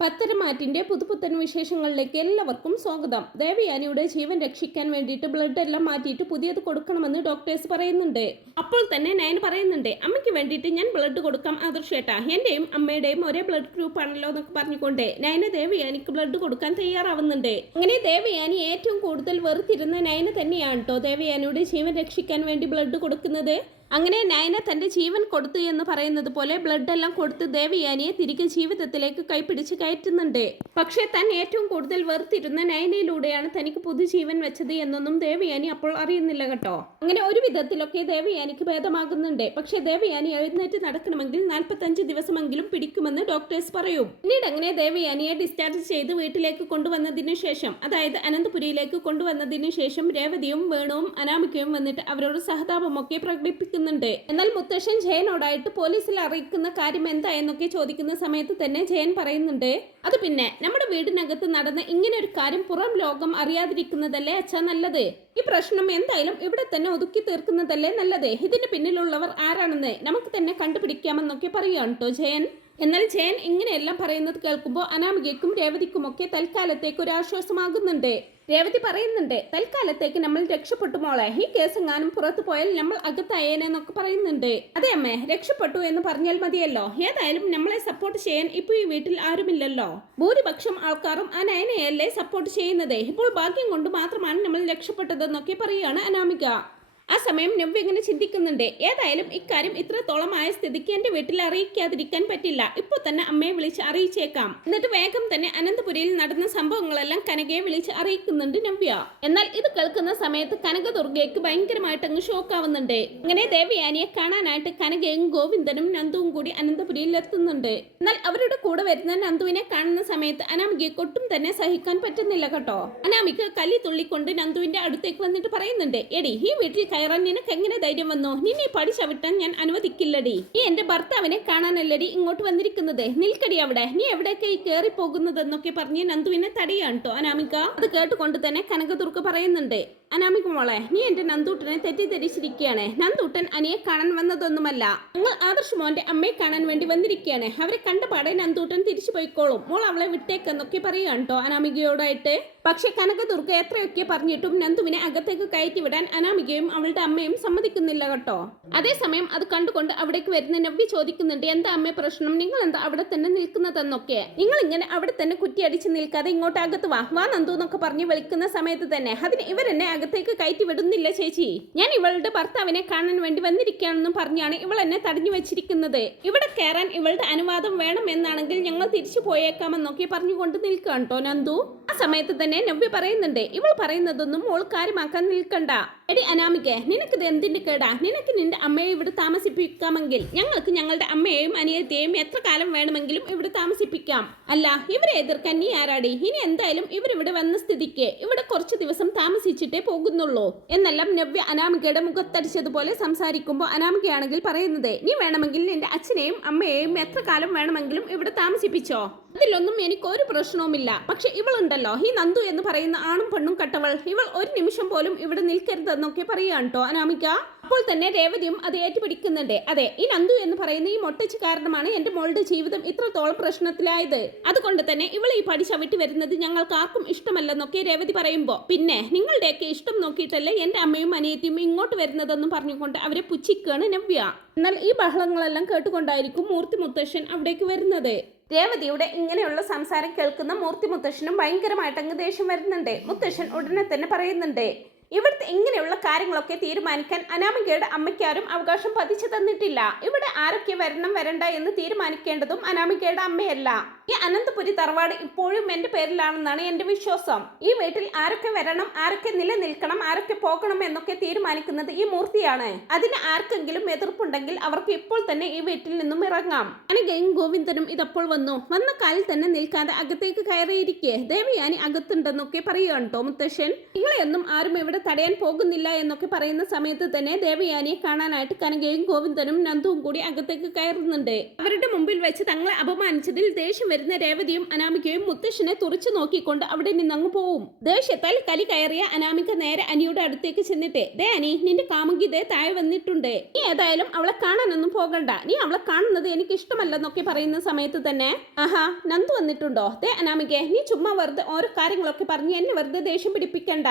പത്തരമാറ്റിന്റെ പുതുപുത്തൻ വിശേഷങ്ങളിലേക്ക് എല്ലാവർക്കും സ്വാഗതം. ദേവയാനിയുടെ ജീവൻ രക്ഷിക്കാൻ വേണ്ടിയിട്ട് ബ്ലഡ് എല്ലാം മാറ്റിയിട്ട് പുതിയത് കൊടുക്കണമെന്ന് ഡോക്ടേഴ്സ് പറയുന്നുണ്ട്. അപ്പോൾ തന്നെ നയൻ പറയുന്നുണ്ട്, അമ്മയ്ക്ക് വേണ്ടിയിട്ട് ഞാൻ ബ്ലഡ് കൊടുക്കാം ആദർശേട്ടാ, എന്റെയും അമ്മയുടെയും ഒരേ ബ്ലഡ് ഗ്രൂപ്പ് ആണല്ലോ എന്നൊക്കെ പറഞ്ഞുകൊണ്ട് നയന് ദേവയാനിക്ക് ബ്ലഡ് കൊടുക്കാൻ തയ്യാറാവുന്നുണ്ട്. അങ്ങനെ ദേവയാനി ഏറ്റവും കൂടുതൽ വെറുത്തിരുന്ന നയന് തന്നെയാണ് കേട്ടോ ദേവയാനിയുടെ ജീവൻ രക്ഷിക്കാൻ വേണ്ടി ബ്ലഡ് കൊടുക്കുന്നത്. അങ്ങനെ നയന തന്റെ ജീവൻ കൊടുത്തു എന്ന് പറയുന്നത് പോലെ ബ്ലഡ് എല്ലാം കൊടുത്ത് ദേവയാനിയെ തിരികെ ജീവിതത്തിലേക്ക് കൈപിടിച്ച് കയറ്റുന്നുണ്ട്. പക്ഷേ താൻ ഏറ്റവും കൂടുതൽ വെറുത്തിരുന്ന നയനയിലൂടെയാണ് തനിക്ക് പുതുജീവൻ വെച്ചത് എന്നൊന്നും ദേവയാനി അപ്പോൾ അറിയുന്നില്ല കേട്ടോ. അങ്ങനെ ഒരു വിധത്തിലൊക്കെ ദേവയാനിക്ക് ഭേദമാകുന്നുണ്ട്. പക്ഷേ ദേവയാനി എഴുന്നേറ്റ് നടക്കണമെങ്കിൽ 45 ദിവസമെങ്കിലും പിടിക്കുമെന്ന് ഡോക്ടേഴ്സ് പറയും. പിന്നീട് അങ്ങനെ ദേവയാനിയെ ഡിസ്ചാർജ് ചെയ്ത് വീട്ടിലേക്ക് കൊണ്ടുവന്നതിന് ശേഷം, അതായത് അനന്തപുരിയിലേക്ക് കൊണ്ടുവന്നതിന് ശേഷം രേവതിയും വേണുവും അനാമികയും വന്നിട്ട് അവരോട് സഹതാപമൊക്കെ പ്രകടിപ്പിക്കും. എന്നാൽ മുത്തശ്ശൻ ജയനോടായിട്ട് പോലീസിൽ അറിയിക്കുന്ന കാര്യം എന്താ എന്നൊക്കെ ചോദിക്കുന്ന സമയത്ത് തന്നെ ജയൻ പറയുന്നുണ്ട്, അത് പിന്നെ നമ്മുടെ വീടിനകത്ത് നടന്ന ഇങ്ങനെ ഒരു കാര്യം പുറം ലോകം അറിയാതിരിക്കുന്നതല്ലേ അച്ഛാ നല്ലത്. ഈ പ്രശ്നം എന്തായാലും ഇവിടെ തന്നെ ഒതുക്കി തീർക്കുന്നതല്ലേ നല്ലത്. ഇതിന് പിന്നിലുള്ളവർ ആരാണെന്ന് നമുക്ക് തന്നെ കണ്ടുപിടിക്കാമെന്നൊക്കെ പറയുകയാണ് കേട്ടോ ജയൻ. എന്നാൽ ജയൻ ഇങ്ങനെയെല്ലാം പറയുന്നത് കേൾക്കുമ്പോൾ അനാമികയ്ക്കും രേവതിക്കുമൊക്കെ തൽക്കാലത്തേക്ക് ഒരു ആശ്വാസമാകുന്നുണ്ട്. രേവതി പറയുന്നുണ്ട്, തൽക്കാലത്തേക്ക് നമ്മൾ രക്ഷപ്പെട്ടു മോളെ, ഈ കേസ് എങ്ങാനും പുറത്തു പോയാൽ നമ്മൾ അകത്തായേനെന്നൊക്കെ പറയുന്നുണ്ട്. അതെ അമ്മേ, രക്ഷപ്പെട്ടു എന്ന് പറഞ്ഞാൽ മതിയല്ലോ. ഏതായാലും നമ്മളെ സപ്പോർട്ട് ചെയ്യാൻ ഇപ്പൊ ഈ വീട്ടിൽ ആരുമില്ലല്ലോ. ഭൂരിപക്ഷം ആൾക്കാരും ആ നയനയല്ലേ സപ്പോർട്ട് ചെയ്യുന്നത്. ഇപ്പോൾ ഭാഗ്യം കൊണ്ട് മാത്രമാണ് നമ്മൾ രക്ഷപ്പെട്ടതെന്നൊക്കെ പറയുകയാണ് അനാമിക. ആ സമയം നവ്യ ഇങ്ങനെ ചിന്തിക്കുന്നുണ്ട്, ഏതായാലും ഇക്കാര്യം ഇത്രത്തോളമായ സ്ഥിതിക്ക് എന്റെ വീട്ടിൽ അറിയിക്കാതിരിക്കാൻ പറ്റില്ല. ഇപ്പോൾ തന്നെ അമ്മയെ വിളിച്ച് അറിയിച്ചേക്കാം. എന്നിട്ട് വേഗം തന്നെ അനന്തപുരിയിൽ നടന്ന സംഭവങ്ങളെല്ലാം കനകയെ വിളിച്ച് അറിയിക്കുന്നുണ്ട് നവ്യ. എന്നാൽ ഇത് കേൾക്കുന്ന സമയത്ത് കനകദുർഗയ്ക്ക് ഭയങ്കരമായിട്ട് അങ്ങ് ഷോക്കാവുന്നുണ്ട്. അങ്ങനെ ദേവയാനിയെ കാണാനായിട്ട് കനകയും ഗോവിന്ദനും നന്ദുവും കൂടി അനന്തപുരിയിൽ എത്തുന്നുണ്ട്. എന്നാൽ അവരുടെ കൂടെ വരുന്ന നന്ദുവിനെ കാണുന്ന സമയത്ത് അനാമികയ്ക്ക് ഒട്ടും തന്നെ സഹിക്കാൻ പറ്റുന്നില്ല കേട്ടോ. അനാമിക കല്ലി തുള്ളിക്കൊണ്ട് നന്ദുവിന്റെ അടുത്തേക്ക് വന്നിട്ട് പറയുന്നുണ്ട്, എടി ഈ വീട്ടിൽ കയറാൻ നിനക്ക് എങ്ങനെ ധൈര്യം വന്നു? നിന്നെ പഠിച്ചവിട്ടാൻ ഞാൻ അനുവദിക്കില്ലടി. നീ എന്റെ ഭർത്താവിനെ കാണാനല്ലടി ഇങ്ങോട്ട് വന്നിരിക്കുന്നത്. നിൽക്കടി അവിടെ, നീ എവിടേക്ക് കയറി പോകുന്നതെന്നൊക്കെ പറഞ്ഞ് നന്ദുവിനെ തടിയാണ് കേട്ടോ അനാമിക. അത് കേട്ടുകൊണ്ട് തന്നെ കനകദുർഗ പറയുന്നുണ്ട്, അനാമിക മോളെ, നീ എന്റെ നന്ദൂട്ടനെ തെറ്റിദ്ധരിച്ചിരിക്കുകയാണ്. നന്ദൂട്ടൻ അനിയെ കാണാൻ വന്നതൊന്നുമല്ല, ഞങ്ങൾ ആദർശ് മോന്റെ അമ്മയെ കാണാൻ വേണ്ടി വന്നിരിക്കുകയാണ്. അവരെ കണ്ടപാടെ നന്ദൂട്ടൻ തിരിച്ചു പോയിക്കോളും, മോൾ അവളെ വിട്ടേക്കെന്നൊക്കെ പറയുകയാണ് കേട്ടോ അനാമികയോടായിട്ട്. പക്ഷെ കനകദുർഗ എത്രയൊക്കെ പറഞ്ഞിട്ടും നന്ദുവിനെ അകത്തേക്ക് കയറ്റി വിടാൻ അനാമികയും അവളുടെ അമ്മയും സമ്മതിക്കുന്നില്ല കേട്ടോ. അതേസമയം അത് കണ്ടുകൊണ്ട് അവിടേക്ക് വരുന്ന നവ്യ ചോദിക്കുന്നുണ്ട്, എന്താ അമ്മയെ പ്രശ്നം? നിങ്ങൾ എന്താ അവിടെ തന്നെ നിൽക്കുന്നതെന്നൊക്കെ. നിങ്ങൾ ഇങ്ങനെ അവിടെ തന്നെ കുറ്റിയടിച്ച് നിൽക്കാതെ ഇങ്ങോട്ട് അകത്ത് വാ നന്ദു എന്നൊക്കെ പറഞ്ഞ് വിളിക്കുന്ന സമയത്ത് തന്നെ അതിന് ഇവരെന്നെ അകത്തേക്ക് കയറ്റി വിടുന്നില്ല ചേച്ചി. ഞാൻ ഇവളുടെ ഭർത്താവിനെ കാണാൻ വേണ്ടി വന്നിരിക്കുകയാണെന്നും പറഞ്ഞാണ് ഇവൾ എന്നെ തടഞ്ഞു വെച്ചിരിക്കുന്നത്. ഇവിടെ കയറാൻ ഇവളുടെ അനുവാദം വേണം എന്നാണെങ്കിൽ ഞങ്ങൾ തിരിച്ചു പോയേക്കാമെന്നൊക്കെ പറഞ്ഞുകൊണ്ട് നിൽക്കുകയാണ് കേട്ടോ നന്ദു. ആ സമയത്ത് തന്നെ നവ്യ പറയുന്നുണ്ട്, ഇവൾ പറയുന്നതൊന്നും മോൾ കാര്യമാക്കാൻ നിൽക്കണ്ട. എടി അനാമികെ, നിനക്കിത് എന്തിന്റെ കേടാ? നിനക്ക് നിന്റെ അമ്മയെ ഇവിടെ താമസിപ്പിക്കാമെങ്കിൽ ഞങ്ങൾക്ക് ഞങ്ങളുടെ അമ്മയെയും അനിയത്തെയും എത്ര കാലം വേണമെങ്കിലും ഇവിടെ താമസിപ്പിക്കാം. അല്ല, ഇവരെ എതിർക്കാൻ നീ ആരാടി? ഇനി എന്തായാലും ഇവരിവിടെ വന്ന സ്ഥിതിക്ക് ഇവിടെ കുറച്ച് ദിവസം താമസിച്ചിട്ടേ പോകുന്നുള്ളൂ എന്നെല്ലാം നവ്യ അനാമികയുടെ മുഖത്തടിച്ചതുപോലെ സംസാരിക്കുമ്പോൾ അനാമികയാണെങ്കിൽ പറയുന്നത്, നീ വേണമെങ്കിൽ നിന്റെ അച്ഛനെയും അമ്മയെയും എത്ര കാലം വേണമെങ്കിലും ഇവിടെ താമസിപ്പിച്ചോ, അതിലൊന്നും എനിക്ക് ഒരു പ്രശ്നവുമില്ല. പക്ഷെ ഇവളുണ്ടല്ലോ, ഈ നന്ദു എന്ന് പറയുന്ന ആണും പെണ്ണും കട്ടവൾ, ഇവൾ ഒരു നിമിഷം പോലും ഇവിടെ നിൽക്കരുതെന്നൊക്കെ പറയുകയാണ് കേട്ടോ അനാമിക. അപ്പോൾ തന്നെ രേവതിയും അത് ഏറ്റുപിടിക്കുന്നുണ്ട്, അതെ, ഈ നന്ദു എന്ന് പറയുന്ന ഈ മൊട്ടച്ച് കാരണമാണ് എന്റെ മോളുടെ ജീവിതം ഇത്രത്തോളം പ്രശ്നത്തിലായത്. അതുകൊണ്ട് തന്നെ ഇവൾ ഈ പടി ചവിട്ടി വരുന്നത് ഞങ്ങൾക്ക് ആർക്കും ഇഷ്ടമല്ലെന്നൊക്കെ രേവതി പറയുമ്പോൾ, പിന്നെ നിങ്ങളുടെയൊക്കെ ഇഷ്ടം നോക്കിയിട്ടല്ലേ എന്റെ അമ്മയും അനിയത്തിയും ഇങ്ങോട്ട് വരുന്നതെന്നും പറഞ്ഞുകൊണ്ട് അവരെ പുച്ഛിക്കുകയാണ് നവ്യ. എന്നാൽ ഈ ബഹളങ്ങളെല്ലാം കേട്ടുകൊണ്ടായിരിക്കും മൂർത്തി മുത്തശ്ശൻ അവിടേക്ക് വരുന്നത്. രേവതിയുടെ ഇങ്ങനെയുള്ള സംസാരം കേൾക്കുന്ന മൂർത്തി മുത്തശ്ശനും ഭയങ്കരമായിട്ട് അങ്ങ് ദേഷ്യം വരുന്നുണ്ട്. മുത്തശ്ശൻ ഉടനെ തന്നെ പറയുന്നുണ്ട്, ഇവിടുത്തെ ഇങ്ങനെയുള്ള കാര്യങ്ങളൊക്കെ തീരുമാനിക്കാൻ അനാമികയുടെ അമ്മയ്ക്കാരും അവകാശം പതിച്ചു തന്നിട്ടില്ല. ഇവിടെ ആരൊക്കെ വരണം വരണ്ട എന്ന് തീരുമാനിക്കേണ്ടതും അനാമികയുടെ അമ്മയല്ല. ഈ അനന്തപുരി തറവാട് ഇപ്പോഴും എന്റെ പേരിലാണെന്നാണ് എന്റെ വിശ്വാസം. ഈ വീട്ടിൽ ആരൊക്കെ വരണം, ആരൊക്കെ നിലനിൽക്കണം, ആരൊക്കെ പോകണം എന്നൊക്കെ തീരുമാനിക്കുന്നത് ഈ മൂർത്തിയാണ്. അതിന് ആർക്കെങ്കിലും എതിർപ്പുണ്ടെങ്കിൽ അവർക്ക് ഇപ്പോൾ തന്നെ ഈ വീട്ടിൽ നിന്നും ഇറങ്ങാം. അനഘയും ഗോവിന്ദനും ഇതപ്പോൾ വന്ന കാലിൽ തന്നെ നിൽക്കാതെ അകത്തേക്ക് കയറിയിരിക്കെ ദേവയാനി അകത്തുണ്ടെന്നൊക്കെ പറയുകയാണ് കേട്ടോ മുത്തശ്ശൻ. നിങ്ങളെയൊന്നും ആരും ഇവിടെ തടയാൻ പോകുന്നില്ല എന്നൊക്കെ പറയുന്ന സമയത്ത് തന്നെ ദേവയാനിയെ കാണാനായിട്ട് കനകയും ഗോവിന്ദനും നന്ദുവും കൂടി അകത്തേക്ക് കയറുന്നുണ്ട്. അവരുടെ മുമ്പിൽ വെച്ച് തങ്ങളെ അപമാനിച്ചതിൽ ദേഷ്യം വരുന്ന രേവതിയും അനാമികയും മുത്തശ്ശനെ തുറച്ചു നോക്കിക്കൊണ്ട് അവിടെ നിന്നങ്ങ് പോവും. ദേഷ്യത്താൽ കലി കയറിയ അനാമിക നേരെ അനിയുടെ അടുത്തേക്ക് ചെന്നിട്ട്, ദേ അനി, നിന്റെ കാമുകി ദേ താഴെ വന്നിട്ടുണ്ട്. നീ ഏതായാലും അവളെ കാണാനൊന്നും പോകണ്ട. നീ അവളെ കാണുന്നത് എനിക്ക് ഇഷ്ടമല്ലെന്നൊക്കെ പറയുന്ന സമയത്ത് തന്നെ, ആഹാ നന്ദു വന്നിട്ടുണ്ടോ? ദേ അനാമികെ, നീ ചുമ്മാ വെറുതെ ഓരോ കാര്യങ്ങളൊക്കെ പറഞ്ഞ് എന്നെ വെറുതെ ദേഷ്യം പിടിപ്പിക്കണ്ട.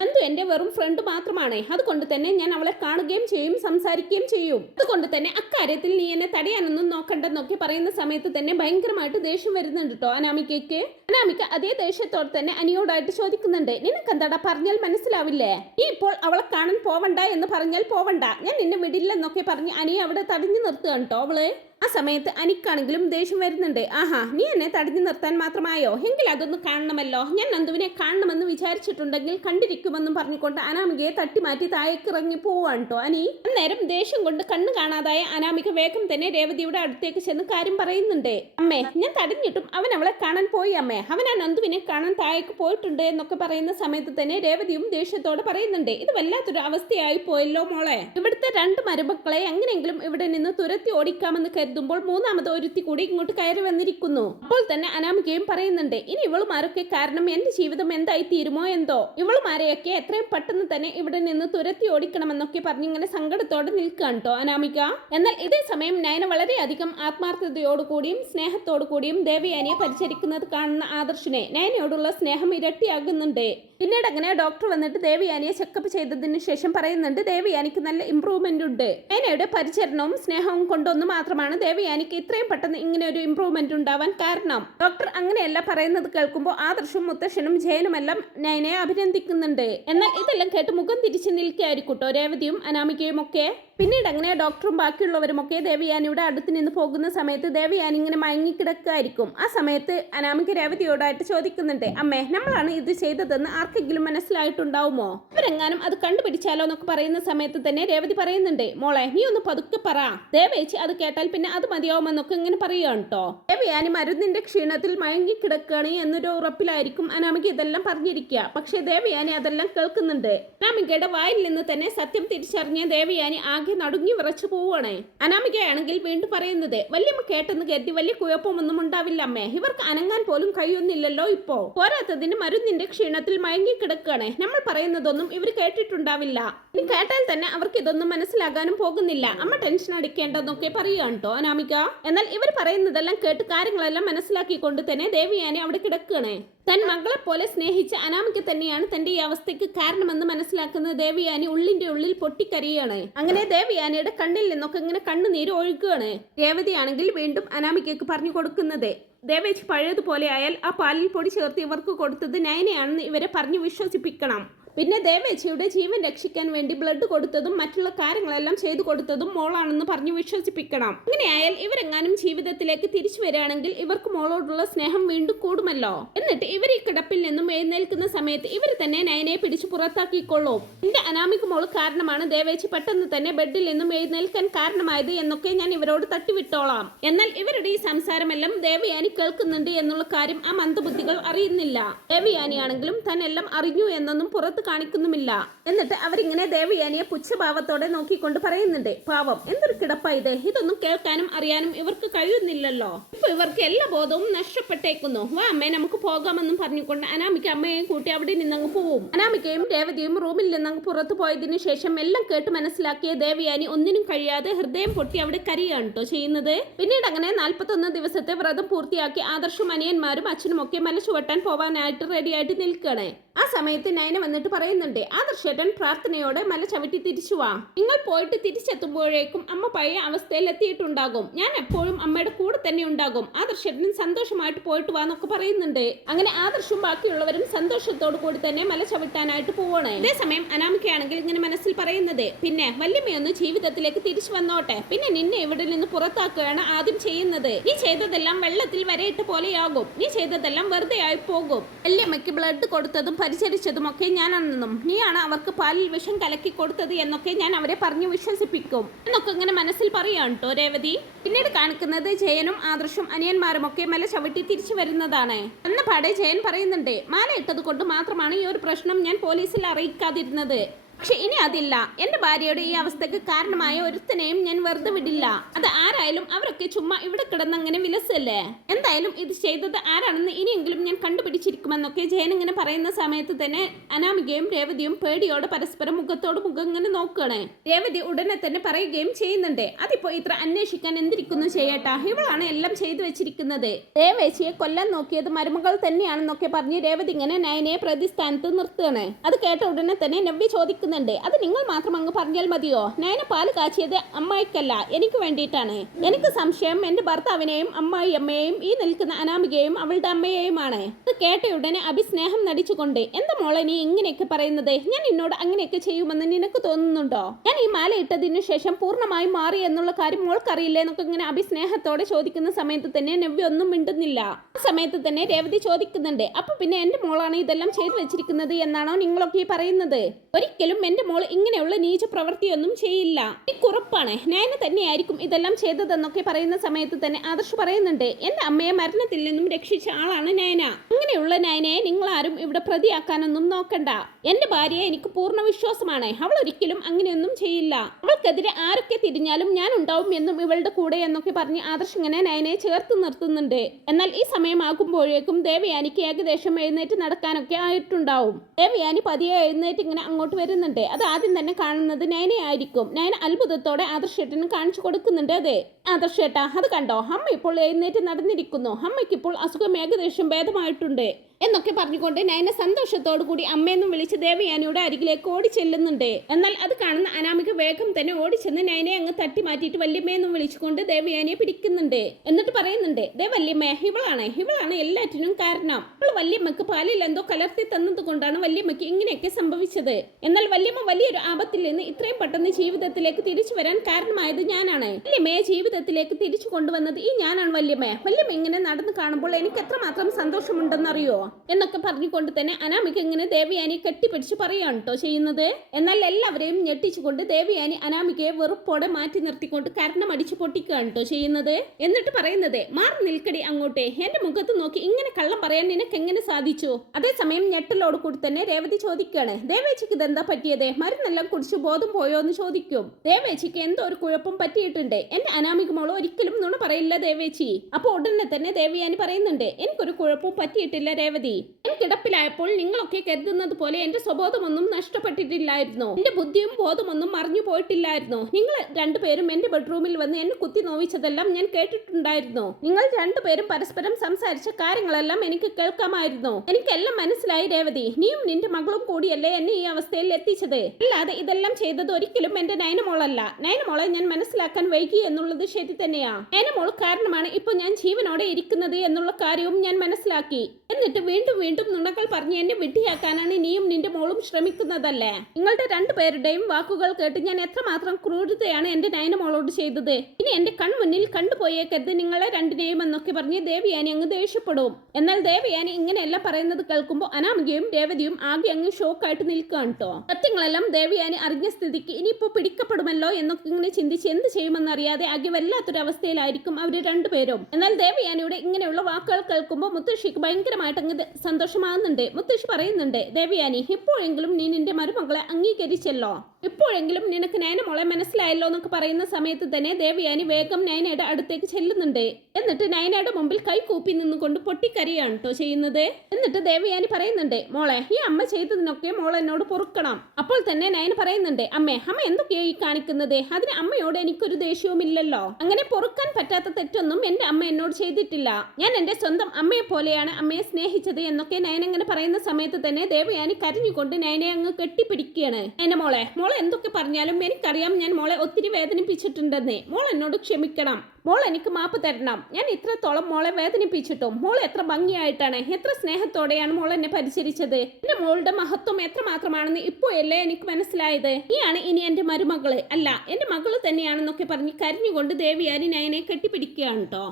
നന്ദു എന്റെ വെറും ഫ്രണ്ട് മാത്രമാണ്. അതുകൊണ്ട് തന്നെ ഞാൻ അവളെ കാണുകയും ചെയ്യും, സംസാരിക്കുകയും ചെയ്യും. അതുകൊണ്ട് തന്നെ അക്കാര്യത്തിൽ നീ എന്നെ തടയാനൊന്നും നോക്കണ്ടെന്നൊക്കെ പറയുന്ന സമയത്ത് തന്നെ ഭയങ്കരമായിട്ട് ദേഷ്യം വരുന്നുണ്ട് കേട്ടോ അനാമികയ്ക്ക്. അനാമിക അതേ ദേഷ്യത്തോടെ തന്നെ അനിയോടായിട്ട് ചോദിക്കുന്നുണ്ട്, നിനക്കെന്താടാ പറഞ്ഞാൽ മനസ്സിലാവില്ലേ? നീ ഇപ്പോൾ അവളെ കാണാൻ പോവണ്ട എന്ന് പറഞ്ഞാൽ പോവണ്ട, ഞാൻ നിന്നെ വിടില്ലെന്നൊക്കെ പറഞ്ഞ് അനിയെ അവിടെ തടഞ്ഞു നിർത്തുകയാണ് കേട്ടോ അവള്. ആ സമയത്ത് അനിക്കാണെങ്കിലും ദേഷ്യം വരുന്നുണ്ട്. ആഹാ, നീ എന്നെ തടഞ്ഞു നിർത്താൻ മാത്രമായോ? എങ്കിൽ അതൊന്ന് കാണണമല്ലോ. ഞാൻ നന്ദുവിനെ കാണണമെന്ന് വിചാരിച്ചിട്ടുണ്ടെങ്കിൽ കണ്ടിരിക്കുമെന്നും പറഞ്ഞുകൊണ്ട് അനാമികയെ തട്ടിമാറ്റി താഴേക്കിറങ്ങി പോവാണ് കേട്ടോ അനി. അന്നേരം ദേഷ്യം കൊണ്ട് കണ്ണു കാണാതായ അനാമിക വേഗം തന്നെ രേവതിയുടെ അടുത്തേക്ക് ചെന്ന് കാര്യം പറയുന്നുണ്ട്. അമ്മേ, ഞാൻ തടഞ്ഞിട്ടും അവൻ അവളെ കാണാൻ പോയി അമ്മേ. അവൻ ആ നന്ദുവിനെ കാണാൻ താഴേക്ക് പോയിട്ടുണ്ട് എന്നൊക്കെ പറയുന്ന സമയത്ത് തന്നെ രേവതിയും ദേഷ്യത്തോടെ പറയുന്നുണ്ട്, ഇത് വല്ലാത്തൊരു അവസ്ഥയായി പോയല്ലോ മോളെ. ഇവിടുത്തെ 2 മരുമക്കളെ എങ്ങനെയെങ്കിലും ഇവിടെ നിന്ന് തുരത്തി ഓടിക്കാമെന്ന് കരുതുമ്പോൾ മൂന്നാമത് ഒരുത്തി കൂടി ഇങ്ങോട്ട് കയറി വന്നിരിക്കുന്നു. അപ്പോൾ തന്നെ അനാമികയും പറയുന്നുണ്ട്, ഇനി ഇവളുമാരൊക്കെ കാരണം എന്റെ ജീവിതം എന്തായി തീരുമോ എന്തോ. ഇവളുമാരെയൊക്കെ എത്രയും പെട്ടെന്ന് തന്നെ ഇവിടെ നിന്ന് തുരത്തി ഓടിക്കണമെന്നൊക്കെ പറഞ്ഞിങ്ങനെ സങ്കടത്തോടെ നിൽക്കുകയാണ് കേട്ടോ അനാമിക. എന്നാൽ ഇതേ സമയം നയന വളരെയധികം ആത്മാർത്ഥതയോടുകൂടിയും സ്നേഹത്തോടു കൂടിയും ദേവയാനിയെ പരിചരിക്കുന്നത് കാണുന്ന ആദർശിനെ നയനയോടുള്ള സ്നേഹം ഇരട്ടിയാകുന്നുണ്ട്. പിന്നീട് അങ്ങനെ ഡോക്ടർ വന്നിട്ട് ദേവയാനിയെ ചെക്കപ്പ് ചെയ്തതിന് ശേഷം പറയുന്നുണ്ട്, ദേവയാനിക്ക് നല്ല ഇംപ്രൂവ്മെന്റ് ഉണ്ട്. നയനയുടെ പരിചരണവും സ്നേഹവും കൊണ്ടൊന്ന് മാത്രമാണ് ദേവയാനിക്ക് ഇത്രയും പെട്ടെന്ന് ഇങ്ങനെ ഒരു ഇംപ്രൂവ്മെന്റ് ഉണ്ടാവാൻ കാരണം. ഡോക്ടർ അങ്ങനെയല്ല പറയുന്നത് കേൾക്കുമ്പോൾ ആദർശും മുത്തശ്ശനും ജയനുമെല്ലാം നയനയെ അഭിനന്ദിക്കുന്നുണ്ട്. എന്നാൽ ഇതെല്ലാം കേട്ട് മുഖം തിരിച്ചു നിൽക്കുകയായിരിക്കട്ടോ രേവതിയും അനാമികയും ഒക്കെ. പിന്നീട് അങ്ങനെ ഡോക്ടറും ബാക്കിയുള്ളവരുമൊക്കെ ദേവയാനിയുടെ അടുത്ത് നിന്ന് പോകുന്ന സമയത്ത് ദേവയാനി ഇങ്ങനെ മയങ്ങിക്കിടക്കായിരിക്കും. ആ സമയത്ത് അനാമിക രേവതിയോടായിട്ട് ചോദിക്കുന്നുണ്ട്, അമ്മേ, നമ്മളാണ് ഇത് ചെയ്തതെന്ന് ആർക്കെങ്കിലും മനസ്സിലായിട്ടുണ്ടാവുമോ? അവരെങ്ങാനും അത് കണ്ടുപിടിച്ചാലോ എന്നൊക്കെ പറയുന്ന സമയത്ത് തന്നെ രേവതി പറയുന്നുണ്ട്, മോളെ നീ ഒന്ന് പതുക്കെ പറ. ദേവേച്ചി അത് കേട്ടാൽ പിന്നെ അത് മതിയാവുമെന്നൊക്കെ ഇങ്ങനെ പറയുകയാണ് കേട്ടോ. ദേവയാനി മരുന്നിന്റെ ക്ഷീണത്തിൽ മയങ്ങിക്കിടക്കുകയാണ് എന്നൊരു ഉറപ്പിലായിരിക്കും അനാമിക ഇതെല്ലാം പറഞ്ഞിരിക്കുക. പക്ഷേ ദേവയാനി അതെല്ലാം കേൾക്കുന്നുണ്ട്. അനാമികയുടെ വായിൽ നിന്ന് തന്നെ സത്യം തിരിച്ചറിഞ്ഞ ദേവയാനി ആകെ നടുങ്ങി വിറച്ചു പോവുകയാണ്. അനാമികയാണെങ്കിൽ വീണ്ടും പറയുന്നത്, വല്യമ്മ കേട്ടെന്ന് കരുതി വലിയ കുഴപ്പമൊന്നും ഉണ്ടാവില്ല അമ്മേ. ഇവർക്ക് അനങ്ങാൻ പോലും കഴിയുന്നില്ലല്ലോ ഇപ്പോ. പോരാത്തതിന് മരുന്നിന്റെ ക്ഷീണത്തിൽ മയങ്ങിക്കിടക്കുകയാണ്. നമ്മൾ പറയുന്നതൊന്നും ഇവർ കേട്ടിട്ടുണ്ടാവില്ല. ഇനി കേട്ടാൽ തന്നെ അവർക്ക് ഇതൊന്നും മനസ്സിലാകാനും പോകുന്നില്ല. അമ്മ ടെൻഷൻ അടിക്കേണ്ടെന്നൊക്കെ പറയുകയാണ് കേട്ടോ അനാമിക. എന്നാൽ ഇവർ പറയുന്നതെല്ലാം കേട്ട് കാര്യങ്ങളെല്ലാം മനസ്സിലാക്കിക്കൊണ്ട് തന്നെ ദേവയാനി അവിടെ കിടക്കുകയാണ്. തൻ മകളെ പോലെ സ്നേഹിച്ച അനാമിക തന്നെയാണ് തന്റെ ഈ അവസ്ഥയ്ക്ക് കാരണമെന്ന് മനസ്സിലാക്കുന്ന ദേവയാനി ഉള്ളിന്റെ ഉള്ളിൽ പൊട്ടിക്കരയാണ്. അങ്ങനെ ദേവയാനിയുടെ കണ്ണിൽ നിന്നൊക്കെ ഇങ്ങനെ കണ്ണുനീര് ഒഴുകുകയാണ്. രേവതിയാണെങ്കിൽ വീണ്ടും അനാമികയ്ക്ക് പറഞ്ഞു കൊടുക്കുന്നത്, ദേവേച്ചി പഴയതുപോലെ ആയാൽ ആ പാലിൽ പൊടി ചേർത്ത് ഇവർക്ക് കൊടുത്തത് നയനയാണെന്ന് ഇവരെ പറഞ്ഞു വിശ്വസിപ്പിക്കണം. പിന്നെ ദേവേച്ചിയുടെ ജീവൻ രക്ഷിക്കാൻ വേണ്ടി ബ്ലഡ് കൊടുത്തതും മറ്റുള്ള കാര്യങ്ങളെല്ലാം ചെയ്തു കൊടുത്തതും മോളാണെന്ന് പറഞ്ഞു വിശ്വസിപ്പിക്കണം. അങ്ങനെയായാൽ ഇവരെങ്ങാനും ജീവിതത്തിലേക്ക് തിരിച്ചു വരികയാണെങ്കിൽ ഇവർക്ക് മോളോടുള്ള സ്നേഹം വീണ്ടും കൂടുമല്ലോ. എന്നിട്ട് ഇവർ ഈ കിടപ്പിൽ നിന്നും എഴുന്നേൽക്കുന്ന സമയത്ത് ഇവർ തന്നെ നയനയെ പിടിച്ചു പുറത്താക്കിക്കൊള്ളും. എന്റെ അനാമിക മോള് കാരണമാണ് ദേവേച്ചി പെട്ടെന്ന് തന്നെ ബെഡിൽ നിന്നും എഴുന്നേൽക്കാൻ കാരണമായത് എന്നൊക്കെ ഞാൻ ഇവരോട് തട്ടിവിട്ടോളാം. എന്നാൽ ഇവരുടെ ഈ സംസാരമെല്ലാം ദേവയാനി കേൾക്കുന്നുണ്ട് എന്നുള്ള കാര്യം ആ മന്ദബുദ്ധികൾ അറിയുന്നില്ല. ദേവയാനിയാണെങ്കിലും തന്നെല്ലാം അറിഞ്ഞു എന്നൊന്നും പുറത്ത് കാണിക്കുന്നുമില്ല. എന്നിട്ട് അവരിങ്ങനെ ദേവയാനിയെ പുച്ഛഭാവത്തോടെ നോക്കിക്കൊണ്ട് പറയുന്നുണ്ട്, പാവം എന്തൊരു കിടപ്പായത്, ഇതൊന്നും കേൾക്കാനും അറിയാനും ഇവർക്ക് കഴിയുന്നില്ലല്ലോ. ഇപ്പൊ ഇവർക്ക് എല്ലാ ബോധവും നഷ്ടപ്പെട്ടേക്കുന്നു. വാ അമ്മേ, നമുക്ക് പോകാമെന്നും പറഞ്ഞുകൊണ്ട് അനാമിക അമ്മയെയും കൂട്ടി അവിടെ നിന്നങ്ങ് പോവും. അനാമികയും രേവതിയും റൂമിൽ നിന്നങ്ങ് പുറത്തു പോയതിനു ശേഷം എല്ലാം കേട്ട് മനസ്സിലാക്കിയ ദേവയാനി ഒന്നിനും കഴിയാതെ ഹൃദയം പൊട്ടി അവിടെ കരയാണ് കേട്ടോ ചെയ്യുന്നത്. പിന്നീട് അങ്ങനെ 41 ദിവസത്തെ വ്രതം പൂർത്തിയാക്കി ആദർശും അനിയന്മാരും അച്ഛനും ഒക്കെ മല ചുവട്ടാൻ പോവാനായിട്ട് റെഡിയായിട്ട് നിൽക്കണേ. ആ സമയത്ത് നയന വന്നിട്ട് പറയുന്നുണ്ട്, ആദർശേട്ടൻ പ്രാർത്ഥനയോടെ മല ചവിട്ടി തിരിച്ചു വാ. നിങ്ങൾ പോയിട്ട് തിരിച്ചെത്തുമ്പോഴേക്കും അമ്മ പഴയ അവസ്ഥയിൽ എത്തിയിട്ടുണ്ടാകും. ഞാൻ എപ്പോഴും അമ്മയുടെ കൂടെ തന്നെ ഉണ്ടാകും. ആദർശേട്ടൻ സന്തോഷമായിട്ട് പോയിട്ട് വാ എന്നൊക്കെ പറയുന്നുണ്ട്. അങ്ങനെ ആദർശും ബാക്കിയുള്ളവരും സന്തോഷത്തോടു കൂടി തന്നെ മല ചവിട്ടാനായിട്ട് പോവാണ്. അതേസമയം അനാമികയാണെങ്കിൽ ഇങ്ങനെ മനസ്സിൽ പറയുന്നത്, പിന്നെ വല്യമ്മയൊന്ന് ജീവിതത്തിലേക്ക് തിരിച്ചു വന്നോട്ടെ, പിന്നെ നിന്നെ ഇവിടെ നിന്ന് പുറത്താക്കുകയാണ് ആദ്യം ചെയ്യുന്നത്. നീ ചെയ്തതെല്ലാം വെള്ളത്തിൽ വരയിട്ട പോലെയാകും. നീ ചെയ്തതെല്ലാം വെറുതെ ആയി പോകും. വല്യമ്മയ്ക്ക് ബ്ലഡ് കൊടുത്തതും പരിചരിച്ചതുമൊക്കെ ഞാനാണെന്നും നീയാണ് അവർക്ക് പാലിൽ വിഷം കലക്കി കൊടുത്തത് എന്നൊക്കെ ഞാൻ അവരെ പറഞ്ഞു വിശ്വസിപ്പിക്കും എന്നൊക്കെ ഇങ്ങനെ മനസ്സിൽ പറയാണ് കേട്ടോ രേവതി. പിന്നീട് കാണിക്കുന്നത് ജയനും ആദർശും അനിയന്മാരും ഒക്കെ മല ചവിട്ടി തിരിച്ചു വരുന്നതാണ്. എന്ന പാടെ ജയൻ പറയുന്നുണ്ട്, മാല ഇട്ടത് കൊണ്ട് മാത്രമാണ് ഈ ഒരു പ്രശ്നം ഞാൻ പോലീസിൽ അറിയിക്കാതിരുന്നത്. പക്ഷെ ഇനി അതില്ല. എന്റെ ഭാര്യയുടെ ഈ അവസ്ഥക്ക് കാരണമായ ഒരുത്തനെയും ഞാൻ വെറുതെ വിടില്ല. അത് ആരായാലും അവരൊക്കെ ചുമ്മാ ഇവിടെ കിടന്ന് അങ്ങനെ വിലസല്ലേ. എന്തായാലും ഇത് ചെയ്തത് ആരാണെന്ന് ഇനിയെങ്കിലും ഞാൻ കണ്ടുപിടിച്ചിരിക്കുമെന്നൊക്കെ ജയൻ ഇങ്ങനെ പറയുന്ന സമയത്ത് തന്നെ അനാമികയും രേവതിയും പേടിയോടെ പരസ്പരം മുഖത്തോട് മുഖം ഇങ്ങനെ നോക്കുകയാണ്. രേവതി ഉടനെ തന്നെ പറയുകയും ചെയ്യുന്നുണ്ട്, അതിപ്പോ ഇത്ര അന്വേഷിക്കാൻ എന്തിരിക്കുന്നു ചെയ്യട്ടാ, ഇവളാണ് എല്ലാം ചെയ്തു വെച്ചിരിക്കുന്നത്. ദേവേച്ചിയെ കൊല്ലാൻ നോക്കിയത് മരുമകൾ തന്നെയാണെന്നൊക്കെ പറഞ്ഞ് രേവതി ഇങ്ങനെ നയനയെ പ്രതിസ്ഥാനത്ത് നിർത്തുകയാണ്. അത് കേട്ട ഉടനെ തന്നെ നവ്യ ചോദിക്കുന്നുണ്ട്, അത് നിങ്ങൾ മാത്രം അങ്ങ് പറഞ്ഞാൽ മതിയോ? നയന പാല് കാച്ചിയത് അമ്മായിക്കല്ല, എനിക്ക് വേണ്ടിയിട്ടാണ്. എനിക്ക് സംശയം എന്റെ ഭർത്താവിനെയും അമ്മായിയമ്മയെയും ഈ നിൽക്കുന്ന അനാമികയെയും അവളുടെ അമ്മയെയുമാണ്. അത് കേട്ട ഉടനെ അഭിസ്നേഹം നടിച്ചുകൊണ്ട്, എന്താ മോളെ നീ ഇങ്ങനെയൊക്കെ പറയുന്നത്? ഞാൻ എന്നോട് അങ്ങനെയൊക്കെ ചെയ്യുമെന്ന് നിനക്ക് തോന്നുന്നുണ്ടോ? ഞാൻ ഈ മാല ഇട്ടതിനു ശേഷം പൂർണ്ണമായും മാറി എന്നുള്ള കാര്യം മോൾക്കറിയില്ലേ എന്നൊക്കെ ഇങ്ങനെ അഭിസ്നേഹത്തോടെ ചോദിക്കുന്ന സമയത്ത് തന്നെ നവ്യ ഒന്നും മിണ്ടുന്നില്ല. ആ സമയത്ത് തന്നെ രേവതി ചോദിക്കുന്നുണ്ട്, അപ്പൊ പിന്നെ എന്റെ മോളാണ് ഇതെല്ലാം ചെയ്തു വെച്ചിരിക്കുന്നത് എന്നാണോ നിങ്ങളൊക്കെ ഈ പറയുന്നത്? ഒരിക്കലും എന്റെ മോൾ ഇങ്ങനെയുള്ള നീച പ്രവൃത്തിയൊന്നും ചെയ്യില്ല. എനിക്കുറപ്പാണ് നയന തന്നെയായിരിക്കും ഇതെല്ലാം ചെയ്തതെന്നൊക്കെ പറയുന്ന സമയത്ത് തന്നെ ആദർശ് പറയുന്നുണ്ട്, എന്റെ അമ്മയെ മരണത്തിൽ നിന്നും രക്ഷിച്ച ആളാണ് നയന. അങ്ങനെയുള്ള നയനയെ നിങ്ങൾ ആരും ഇവിടെ പ്രതിയാക്കാനൊന്നും നോക്കണ്ട. എന്റെ ഭാര്യയെ എനിക്ക് പൂർണ്ണ വിശ്വാസമാണ്. അവൾ ഒരിക്കലും അങ്ങനെയൊന്നും ചെയ്യില്ല. അവൾക്കെതിരെ ആരൊക്കെ തിരിഞ്ഞാലും ഞാൻ ഉണ്ടാവും എന്നും ഇവളുടെ കൂടെ എന്നൊക്കെ പറഞ്ഞ് ആദർശ് ഇങ്ങനെ നയനയെ ചേർത്ത് നിർത്തുന്നുണ്ട്. എന്നാൽ ഈ സമയമാകുമ്പോഴേക്കും ദേവയാനിക്ക് ഏകദേശം എഴുന്നേറ്റ് നടക്കാനൊക്കെ ആയിട്ടുണ്ടാവും. ദേവയാനി പതിയെ എഴുന്നേറ്റ് ഇങ്ങനെ അങ്ങോട്ട് വരുന്നുണ്ട്. അത് ആദ്യം തന്നെ കാണുന്നത് നയനയായിരിക്കും. നയന അത്ഭുതത്തോടെ ആദർശേട്ടന് കാണിച്ചു കൊടുക്കുന്നുണ്ട്. അതെ ആദർശേട്ടാ, അത് കണ്ടോ, അമ്മ ഇപ്പോൾ എഴുന്നേറ്റ് നടന്നിരിക്കുന്നു. അമ്മയ്ക്ക് ഇപ്പോൾ അസുഖം ഏകദേശം ഭേദമായിട്ടുണ്ട് എന്നൊക്കെ പറഞ്ഞുകൊണ്ട് നയന സന്തോഷത്തോടു കൂടി അമ്മയെന്നും വിളിച്ച് ദേവയാനിയുടെ അരികിലേക്ക് ഓടി ചെല്ലുന്നുണ്ട്. എന്നാൽ അത് കാണുന്ന അനാമിക വേഗം തന്നെ ഓടിച്ചെന്ന് നയനെ അങ്ങ് തട്ടി മാറ്റിയിട്ട് വല്യമ്മയെന്നും വിളിച്ചുകൊണ്ട് ദേവയാനിയെ പിടിക്കുന്നുണ്ട്. എന്നിട്ട് പറയുന്നുണ്ട്, ദേ വല്യമ്മ, ഇവളാണ് എല്ലാറ്റിനും കാരണം. ഇവൾ വല്യമ്മക്ക് പാലിൽ എന്തോ കലർത്തി തന്നത് കൊണ്ടാണ് വല്യമ്മക്ക് ഇങ്ങനെയൊക്കെ സംഭവിച്ചത്. എന്നാൽ വല്യമ്മ വലിയൊരു ആപത്തിൽ നിന്ന് ഇത്രയും പെട്ടെന്ന് ജീവിതത്തിലേക്ക് തിരിച്ചു വരാൻ കാരണമായത് ഞാനാണ്. വല്യമ്മയെ ജീവിതത്തിലേക്ക് തിരിച്ചു കൊണ്ടുവന്നത് ഈ ഞാനാണ്. വല്യമ്മ ഇങ്ങനെ നടന്നു കാണുമ്പോൾ എനിക്ക് എത്രമാത്രം സന്തോഷമുണ്ടെന്നറിയോ എന്നൊക്കെ പറഞ്ഞുകൊണ്ട് തന്നെ അനാമിക ഇങ്ങനെ ദേവയാനി കെട്ടിപ്പിടിച്ച് പറയാണ് കേട്ടോ ചെയ്യുന്നത്. എന്നാൽ എല്ലാവരെയും ഞെട്ടിച്ചുകൊണ്ട് ദേവയാനി അനാമികയെ വെറുപ്പോടെ മാറ്റി നിർത്തിക്കൊണ്ട് കരണമടിച്ച് പൊട്ടിക്കുകയാണ് കേട്ടോ ചെയ്യുന്നത്. എന്നിട്ട് പറയുന്നത്, മാറി നിൽക്കടി അങ്ങോട്ടേ, എന്റെ മുഖത്ത് നോക്കി ഇങ്ങനെ കള്ളം പറയാൻ നിനക്ക് എങ്ങനെ സാധിച്ചു? അതേസമയം ഞെട്ടലോട് കൂടി തന്നെ രേവതി ചോദിക്കുകയാണ്, ദേവേച്ചിക്ക് ഇതെന്താ പറ്റിയത്? മരുന്നെല്ലാം കുടിച്ച് ബോധം പോയോ എന്ന് ചോദിക്കും. ദേവേച്ചിക്ക് എന്തോ ഒരു കുഴപ്പം പറ്റിയിട്ടുണ്ട്. എന്റെ അനാമിക മോള് ഒരിക്കലും നുണ പറയില്ല ദേവേച്ചി. അപ്പൊ ഉടനെ തന്നെ ദേവയാനി പറയുന്നുണ്ട്, എനിക്കൊരു കുഴപ്പവും പറ്റിയിട്ടില്ല രേവതി. ഞാൻ കിടപ്പിലായപ്പോൾ നിങ്ങളൊക്കെ കരുതുന്നത് പോലെ എന്റെ സ്വബോധമൊന്നും നഷ്ടപ്പെട്ടിട്ടില്ലായിരുന്നു. എന്റെ ബുദ്ധിയും ബോധമൊന്നും മറിഞ്ഞു പോയിട്ടില്ലായിരുന്നു. നിങ്ങൾ രണ്ടുപേരും എന്റെ ബെഡ്റൂമിൽ വന്ന് എന്നെ കുത്തി നോവിച്ചതെല്ലാം ഞാൻ കേട്ടിട്ടുണ്ടായിരുന്നു. നിങ്ങൾ രണ്ടുപേരും പരസ്പരം സംസാരിച്ച കാര്യങ്ങളെല്ലാം എനിക്ക് കേൾക്കാമായിരുന്നു. എനിക്കെല്ലാം മനസ്സിലായി രേവതി. നീയും നിന്റെ മകളും കൂടിയല്ലേ എന്നെ ഈ അവസ്ഥയിൽ എത്തിച്ചത്. അല്ലാതെ ഇതെല്ലാം ചെയ്തത് ഒരിക്കലും എന്റെ നയനമോളല്ല. നയനമോളെ ഞാൻ മനസ്സിലാക്കാൻ വൈകി എന്നുള്ളത് ശരി തന്നെയാ. നയനമോൾ കാരണമാണ് ഇപ്പൊ ഞാൻ ജീവനോടെ ഇരിക്കുന്നത് എന്നുള്ള കാര്യവും ഞാൻ മനസ്സിലാക്കി. എന്നിട്ട് വീണ്ടും വീണ്ടും നുണകൾ പറഞ്ഞ് എന്നെ വിഡ്ഢിയാക്കാനാണ് നീയും നിന്റെ മോളും ശ്രമിക്കുന്നതല്ലേ? നിങ്ങളുടെ രണ്ടുപേരുടെയും വാക്കുകൾ കേട്ട് ഞാൻ എത്രമാത്രം ക്രൂരതയാണ് എന്റെ നയനമോളോട് ചെയ്തത്. ഇനി എന്റെ കൺമുന്നിൽ കണ്ടുപോയേക്കരുത് നിങ്ങളെ രണ്ടിനെയും എന്നൊക്കെ പറഞ്ഞ് ദേവയാനി അങ്ങ് ദേഷ്യപ്പെടും. എന്നാൽ ദേവയാനി ഇങ്ങനെയെല്ലാം പറയുന്നത് കേൾക്കുമ്പോൾ അനാമികയും രേവതിയും ആകെ അങ്ങ് ഷോക്കായിട്ട് നിൽക്കുകയാണ് കേട്ടോ. സത്യങ്ങളെല്ലാം ദേവയാനി അറിഞ്ഞ സ്ഥിതിക്ക് ഇനിയിപ്പോ പിടിക്കപ്പെടുമല്ലോ എന്നൊക്കെ ഇങ്ങനെ ചിന്തിച്ച് എന്ത് ചെയ്യുമെന്നറിയാതെ ആകെ വല്ലാത്തൊരവസ്ഥയിലായിരിക്കും അവര് രണ്ടുപേരും. എന്നാൽ ദേവയാനിയുടെ ഇങ്ങനെയുള്ള വാക്കുകൾ കേൾക്കുമ്പോൾ മുത്തശ്ശിക്ക് ഭയങ്കരമായിട്ട് അങ്ങ് സന്തോഷമാകുന്നുണ്ട്. മുത്തശ്ശി പറയുന്നുണ്ട്, ദേവയാനി ഇപ്പോഴെങ്കിലും നീ നിന്റെ മരുമകളെ അംഗീകരിച്ചല്ലോ, ഇപ്പോഴെങ്കിലും നിനക്ക് നയനമോളെ മനസ്സിലായല്ലോ എന്നൊക്കെ പറയുന്ന സമയത്ത് തന്നെ ദേവയാനി വേഗം നയനയുടെ അടുത്തേക്ക് ചെല്ലുന്നുണ്ട്. എന്നിട്ട് നയനയുടെ മുമ്പിൽ കൈ കൂപ്പി നിന്നുകൊണ്ട് പൊട്ടിക്കരയാണ് കേട്ടോ ചെയ്യുന്നത്. എന്നിട്ട് ദേവയാനി പറയുന്നുണ്ട്, മോളെ ഈ അമ്മ ചെയ്തതിനൊക്കെ മോൾ എന്നോട് പൊറുക്കണം. അപ്പോൾ തന്നെ നയന പറയുന്നുണ്ട്, അമ്മ എന്തൊക്കെയാ ഈ കാണിക്കുന്നത്? അതിന് അമ്മയോട് എനിക്കൊരു ദേഷ്യവുമില്ലല്ലോ. അങ്ങനെ പൊറുക്കാൻ പറ്റാത്ത തെറ്റൊന്നും എന്റെ അമ്മ എന്നോട് ചെയ്തിട്ടില്ല. ഞാൻ എന്റെ സ്വന്തം അമ്മയെ പോലെയാണ് അമ്മയെ സ്നേഹിച്ചത് എന്നൊക്കെ നയന അങ്ങനെ പറയുന്ന സമയത്ത് തന്നെ ദേവയാനി കരഞ്ഞുകൊണ്ട് നയനെ അങ്ങ് കെട്ടിപ്പിടിക്കുകയാണ്. നയന മോളെ എന്തൊക്കെ പറഞ്ഞാലും എനിക്കറിയാം ഞാൻ മോളെ ഒത്തിരി വേദനിപ്പിച്ചിട്ടുണ്ടെന്നേ. മോൾ എന്നോട് ക്ഷമിക്കണം. മോൾ എനിക്ക് മാപ്പ് തരണം. ഞാൻ ഇത്രത്തോളം മോളെ വേദനിപ്പിച്ചിട്ടും മോൾ എത്ര ഭംഗിയായിട്ടാണ്, എത്ര സ്നേഹത്തോടെയാണ് മോൾ എന്നെ പരിചരിച്ചത്. എന്റെ മോളുടെ മഹത്വം എത്രമാത്രമാണെന്ന് ഇപ്പോഴല്ലേ എനിക്ക് മനസ്സിലായത്. നീയാണ് ഇനി എന്റെ മരുമകള്, അല്ല എന്റെ മകള് തന്നെയാണെന്നൊക്കെ പറഞ്ഞ് കരഞ്ഞുകൊണ്ട് ദേവയാനി നയനെ കെട്ടിപ്പിടിക്കുകയാണ് കേട്ടോ.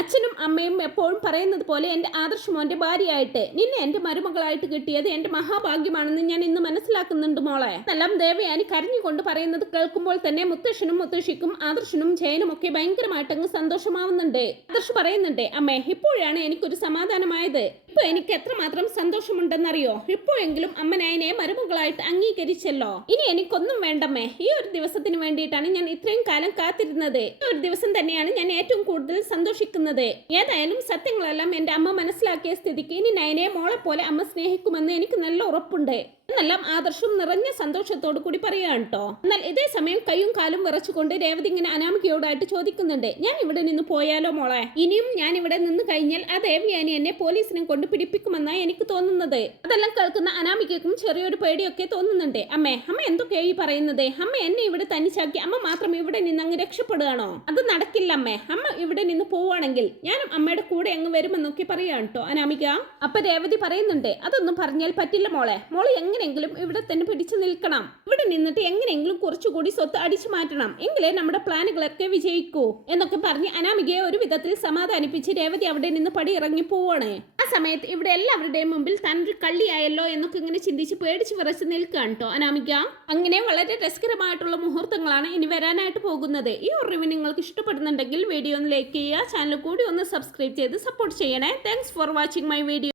അച്ഛനും അമ്മയും എപ്പോഴും പറയുന്നത് പോലെ എൻ്റെ ആദർശമോൻ്റെ ഭാര്യയായിട്ട് നിന്നെ എൻ്റെ മരുമകളായിട്ട് കിട്ടിയത് എൻ്റെ മഹാഭാഗ്യമാണെന്ന് ഞാൻ ഇന്ന് മനസ്സിലാക്കുന്നുണ്ട് മോളെ. എന്നെല്ലാം ദേവയാനി കരഞ്ഞുകൊണ്ട് പറയുന്നത് കേൾക്കുമ്പോൾ തന്നെ മുത്തശ്ശനും മുത്തശ്ശിക്കും ആദർശനും ജയനും ഒക്കെ ഭയങ്കരമായിട്ടങ്ങ് സന്തോഷമാവുന്നുണ്ട്. ആദർശ് പറയുന്നുണ്ട്, അമ്മേ ഇപ്പോഴാണ് എനിക്കൊരു സമാധാനമായത്. ഇപ്പൊ എനിക്ക് എത്രമാത്രം സന്തോഷമുണ്ടെന്നറിയോ? ഇപ്പോഴെങ്കിലും അമ്മ നയനെ മരുമകളായിട്ട് അംഗീകരിച്ചല്ലോ. ഇനി എനിക്കൊന്നും വേണ്ടമ്മേ. ഈ ഒരു ദിവസത്തിന് വേണ്ടിയിട്ടാണ് ഞാൻ ഇത്രയും കാലം കാത്തിരുന്നത്. ഈ ഒരു ദിവസം തന്നെയാണ് ഞാൻ ഏറ്റവും കൂടുതൽ സന്തോഷിക്കുന്നത്. ഏതായാലും സത്യങ്ങളെല്ലാം എന്റെ അമ്മ മനസ്സിലാക്കിയ സ്ഥിതിക്ക് ഇനി നയനെ മോളെ പോലെ അമ്മ സ്നേഹിക്കുമെന്ന് എനിക്ക് നല്ല ഉറപ്പുണ്ട് എന്നെല്ലാം ആദർശം നിറഞ്ഞ സന്തോഷത്തോടു കൂടി പറയാൻ കേട്ടോ. എന്നാൽ ഇതേ സമയം കൈയും കാലും വിറച്ചുകൊണ്ട് രേവതി ഇങ്ങനെ അനാമികയോടായിട്ട് ചോദിക്കുന്നുണ്ട്, ഞാൻ ഇവിടെ നിന്ന് പോയാലോ മോളെ? ഇനിയും ഞാൻ ഇവിടെ നിന്ന് കഴിഞ്ഞാൽ ആ ദേവയാനി എന്നെ പോലീസിനെ കൊണ്ട് പിടിപ്പിക്കുമെന്നാണ് എനിക്ക് തോന്നുന്നത്. അതെല്ലാം കേൾക്കുന്ന അനാമികയ്ക്കും ചെറിയൊരു പേടിയൊക്കെ തോന്നുന്നുണ്ട്. അമ്മ എന്തൊക്കെയായി പറയുന്നത്? അമ്മ എന്നെ ഇവിടെ തനിച്ചാക്കി അമ്മ മാത്രം ഇവിടെ നിന്ന് അങ്ങ് രക്ഷപ്പെടുകയാണോ? അത് നടക്കില്ല അമ്മേ. അമ്മ ഇവിടെ നിന്ന് പോവുകയാണെങ്കിൽ ഞാനും അമ്മയുടെ കൂടെ അങ്ങ് വരുമെന്നൊക്കെ പറയാൻ കേട്ടോ അനാമിക. അപ്പൊ രേവതി പറയുന്നുണ്ട്, അതൊന്നും പറഞ്ഞാൽ പറ്റില്ല മോളെ. മോള് എങ്ങനെയെങ്കിലും ഇവിടെ തന്നെ പിടിച്ചു നിൽക്കണം. ഇവിടെ നിന്നിട്ട് എങ്ങനെയെങ്കിലും കുറച്ചുകൂടി സ്വത്ത് അടിച്ചു മാറ്റണം. എങ്കിലേ നമ്മുടെ പ്ലാനുകളൊക്കെ വിജയിക്കൂ എന്നൊക്കെ പറഞ്ഞ് അനാമികയെ ഒരു വിധത്തിൽ സമാധാനിപ്പിച്ച് രേവതി അവിടെ നിന്ന് പടി ഇറങ്ങി പോവാണ്. ആ സമയത്ത് ഇവിടെ എല്ലാവരുടെയും മുമ്പിൽ താനൊരു കള്ളിയായല്ലോ എന്നൊക്കെ ഇങ്ങനെ ചിന്തിച്ച് പേടിച്ച് വിറച്ച് നിൽക്കുകയാണ് കേട്ടോ അനാമിക. അങ്ങനെ വളരെ രസകരമായിട്ടുള്ള മുഹൂർത്തങ്ങളാണ് ഇനി വരാനായിട്ട് പോകുന്നത്. ഈ ഒരു റിവ്യൂ നിങ്ങൾക്ക് ഇഷ്ടപ്പെടുന്നുണ്ടെങ്കിൽ വീഡിയോ ഒന്ന് ലൈക്ക് ചെയ്യുക, ചാനൽ കൂടി ഒന്ന് സബ്സ്ക്രൈബ് ചെയ്ത് സപ്പോർട്ട് ചെയ്യണേ. Thanks for watching my video.